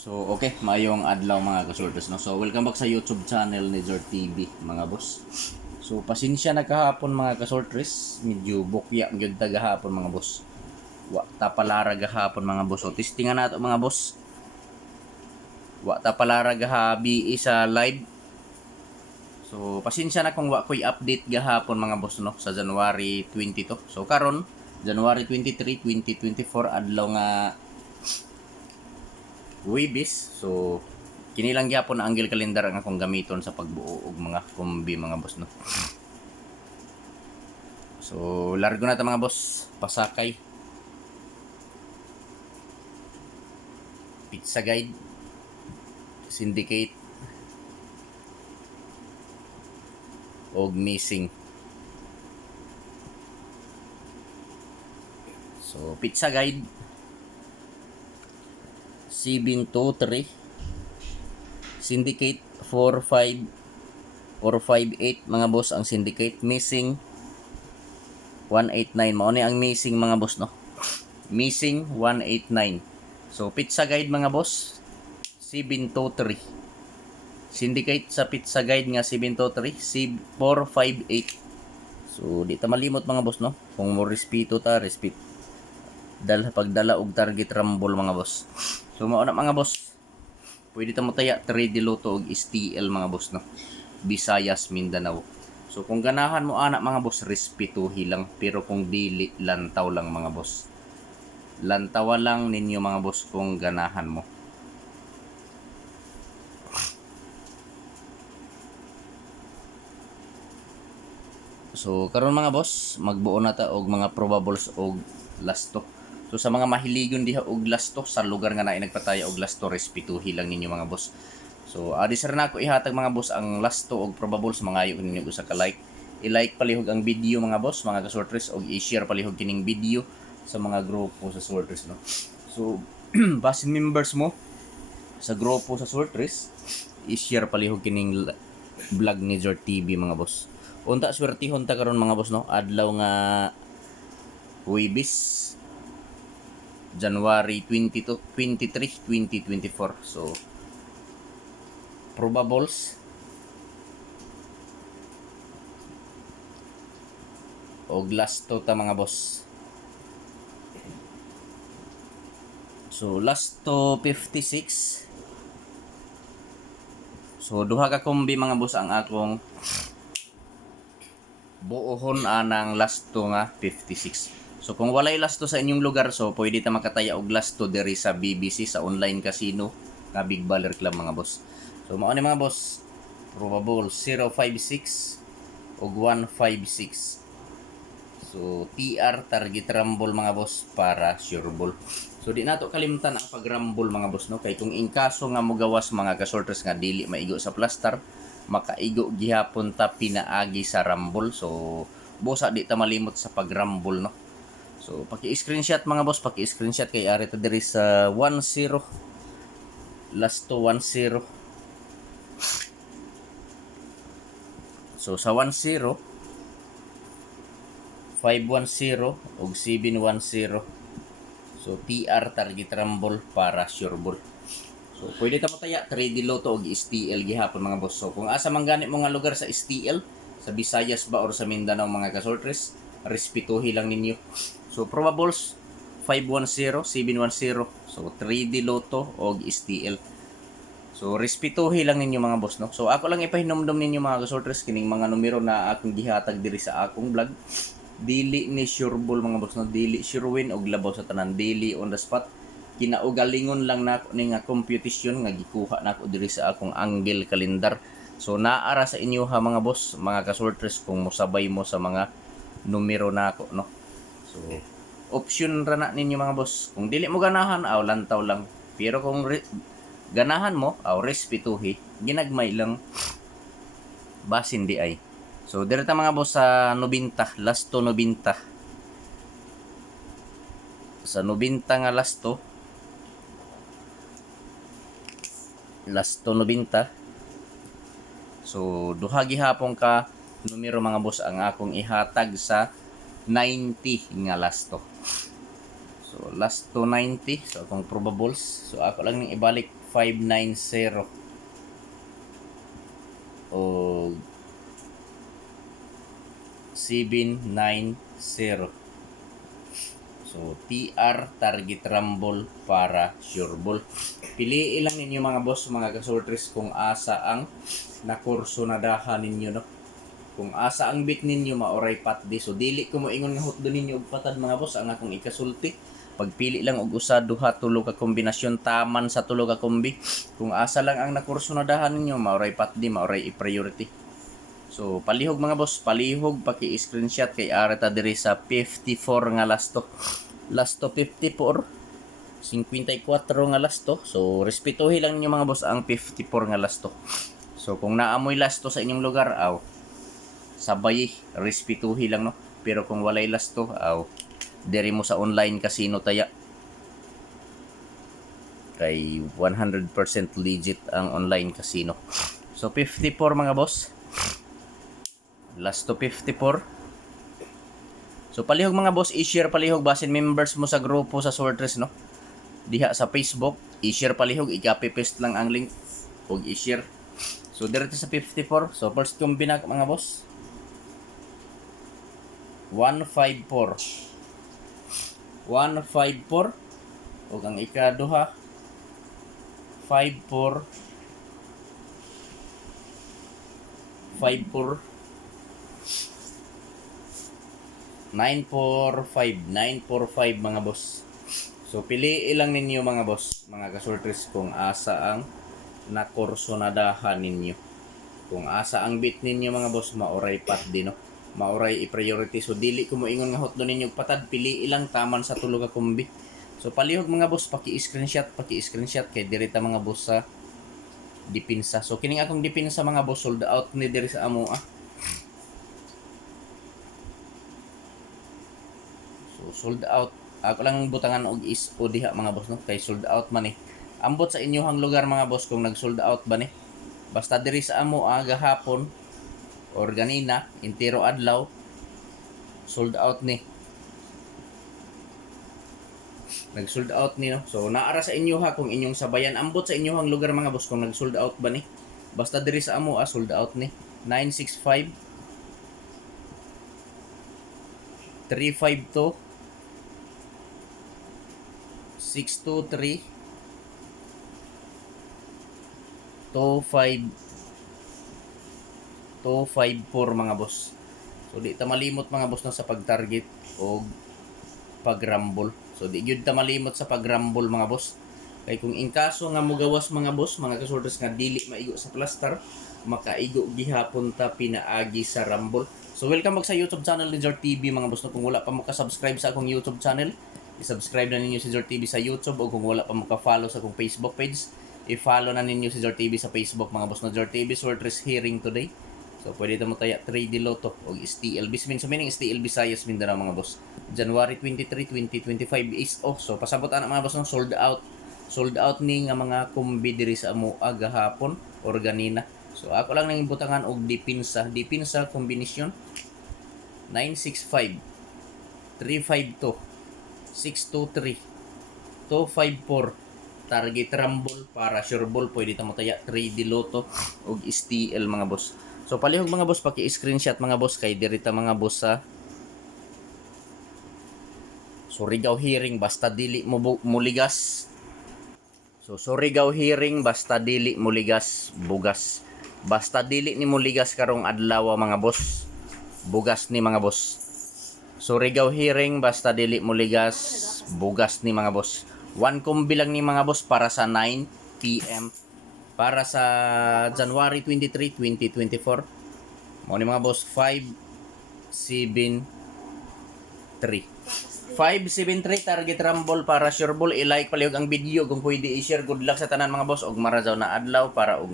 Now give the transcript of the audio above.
So, okay, mayong adlaw mga kasorters, no? So, welcome back sa YouTube channel ni Zord TV, mga boss. So, pasensya na kahapon mga kasorters, medyo bukya gyud ta gahapon mga boss. Wa ta palara gahapon mga boss. So, testingan nato mga boss. Wa ta palara gahabi sa live. So, pasensya na kung wa ko'y update gahapon mga boss, no? Sa January 22. So, karon January 23, 2024 adlaw nga Webis. So kini lang gyapon na angle calendar ang akong gamiton sa pagbuo og mga kombi mga boss, no. So largo na ta mga boss, pasakay. Pizza guide, syndicate og missing. So pizza guide 723, syndicate 45 or 58 mga boss ang syndicate, missing 189. Mao ni ang missing mga boss, no. Missing 189. So pizza guide mga boss 723, syndicate sa pizza guide nga 723 458. So di ta malimot mga boss, no, kung mo respeto ta, pagdala og target rumble mga boss. So mao na mga boss, pwede ta mo taya 3D Lotto og STL mga boss, no, Visayas, Mindanao. So kung ganahan mo ana mga boss, respetuhi lang, pero kung dili, lantaw lang mga boss. Lantawa lang ninyo mga boss kung ganahan mo. So karon mga boss, magbuo na ta og mga probables og lasto. So sa mga mahiligon diha og lasto, sa lugar nga naay nagpataya og lasto, respetuhi lang ninyo mga boss. So adi sir na ako ihatag mga boss ang lasto og probables, mangayo ninyo usa ka like. I-like palihog ang video mga boss, mga kasortres, og i-share palihog kining video sa mga grupo sa sortres, no. So base members mo sa grupo sa sortres, i-share palihog kining vlog ni Zord TV mga boss. Unta swertihon ta karon mga boss, no, adlaw nga Huwebes, January 23, 2024. So probables og lasto ta mga boss. So lasto 56. So duha ka kombi mga boss ang akong buohon anang lasto nga 56. So kung walay lasto sa inyong lugar, so pwede ta makataya og lasto diri sa BBC, sa online casino nga Big Baller Club mga boss. So mao ni mga boss, probable 056 og 156. So TR, target rumble mga boss, para sure ball. So di nato kalimtan ang pag-rumble mga boss, no, kay kung in kaso nga mogawas mga kasorters nga dili maigo sa plaster, makaigo gihapon ta pinaagi sa rumble. So bosa di ta malimot sa pag-rumble, no. So paki-screenshot mga boss, paki-screenshot kay ari ta diri sa 10 lasto 10. So sa 10 510 ug 710. So TR, target rumble, para sure ball. So pwede ta mataya 3D Lotto og STL gihapon mga boss. So kung asa man gani mo nga lugar sa STL, sa Visayas ba or sa Mindanao mga kasortres, respetuhi lang ninyo. So probables 510, 710. So 3D Lotto og STL. So respetuhi lang ninyo mga boss, no. So ako lang ipahinomdom ninyo mga kasortres kining mga numero na akong gihatag diri sa akong vlog. Dili ni sure ball mga boss, no, dili sure win og labaw sa tanan, dili on the spot. Kinaugalingon lang nako ni nga computation nga gikuha nako diri sa akong angle calendar. So naara sa inyo ha mga boss, mga kasortres, kung mosabay mo sa mga numero nako, no. So option ra na ninyo mga boss. Kung dili mo ganahan, aw lantaw lang. Pero kung ganahan mo, aw respetuhi, ginagmay lang, basin di ay. So direta mga boss sa 90, lasto 90. Sa 90 nga lasto 90. So duha gihapon ka numero mga boss ang akong ihatag sa 90 nga lasto. So So last 290. So akong probables. So ako lang ning ibalik 590 o 790. So TR target rumble para sure ball. Piliin lang ninyo mga boss, mga kasorters, kung asa ang nakurso na daha ninyo, no? Kung asa ang bit ninyo maoray patdi. So dili ko moingon nga hutdo ninyo og patad mga boss ang akong ikasulti. Pagpili lang og usa, duha, tulo ka kombinasyon taman sa tulo ka kombi. Kung asa lang ang nakurso na daha ninyo maoray patdi, maoray i-priority. So palihog mga boss, palihog paki-screenshot kay areta diri sa 54 nga lasto. Lasto 54, 54 nga lasto. So respetuhi lang ninyo mga boss ang 54 nga lasto. So kung naamoy lasto sa inyong lugar, sabay respetuhi lang, no. Pero kung walay lasto, diri mo sa online casino taya. Kay 100% legit ang online casino. So 54 mga boss. Last to 54. So palihog mga boss, i-share palihog basin members mo sa grupo sa Sortress, no. Diha sa Facebook, i-share palihog, i-copy paste lang ang link ug i-share. So diretso sa 54. So first combina mga boss. 154. 154 ug ang ikaduha 54 54 945 mga boss. So piliin lang ninyo mga boss, mga kasorters, kung asa ang nakursonadahan ninyo. Kung asa ang bit ninyo mga boss, maoray patdi, no. Maoray i-priority. So dili ko moingon nga hotdo ninyo patad, piliin lang taman sa tulo ka kombi. So palihog mga boss, paki-screenshot kay direta mga boss sa dipinsa. So kining akong dipinsa mga boss, sold out ni diri sa amo. Sold out. Ako lang butangan og o diha mga boss, no, kay sold out man eh. Ambot sa inyohang lugar mga boss kung nag-sold out ba ni. Basta diri sa amo gahapon or ganina, intero adlaw, sold out ni. Nag-sold out ni, no. So naara sa inyo kung inyong sabayan. Ambot sa inyohang lugar mga boss kung nag-sold out ba ni. Basta diri sa amo sold out ni. 965 352 623 254 mga boss. So di ta malimot mga boss na sa pag-target o pag-rumble. So di gyud ta malimot sa pag-rumble mga boss. Kay kung in kaso nga mugawas mga boss, mga kasorters, nga dili maigo sa plaster, makaigo gihapon ta pinaagi sa rumble. So welcome back sa YouTube channel ni Jor TV mga boss. No, kung wala pa mo ka-subscribe sa akong YouTube channel, i-subscribe na ninyo si Jor TV sa YouTube, o kung wala pa mo ka-follow sa akong Facebook page, i-follow na ninyo si Jor TV sa Facebook mga boss. No, Jor TV Sortress hearing today. So pwede ta mo taya 3D Lotto o STL Bismin. So meaning STL Visayas Mindanao mga boss. January 23, 2025 is so pasabot ana mga boss, no, sold out. Sold out ni nga mga kombi diri sa amo gahapon or ganina. So ako lang nang butangan og dipinsa kombinasyon 965 352 623 254 target rumble para sure ball. Pwede ta mo taya 3D Lotto og STL mga boss. So palihog mga boss, paki-screenshot mga boss kay dirita mga boss sa Surigao hearing basta dili mo muligas. So Surigao hearing basta dili muligas bugas. Basta dili ni muligas karong adlaw mga boss, bugas ni mga boss. Surigao hearing basta dili muligas bugas ni mga boss. One combi lang ni mga boss para sa 9 PM para sa January 23, 2024. Mo ni mga boss 573 target rumble para sure ball. I-like palihog ang video kung pwede i-share. Good luck sa tanan mga boss og marajaw na adlaw para og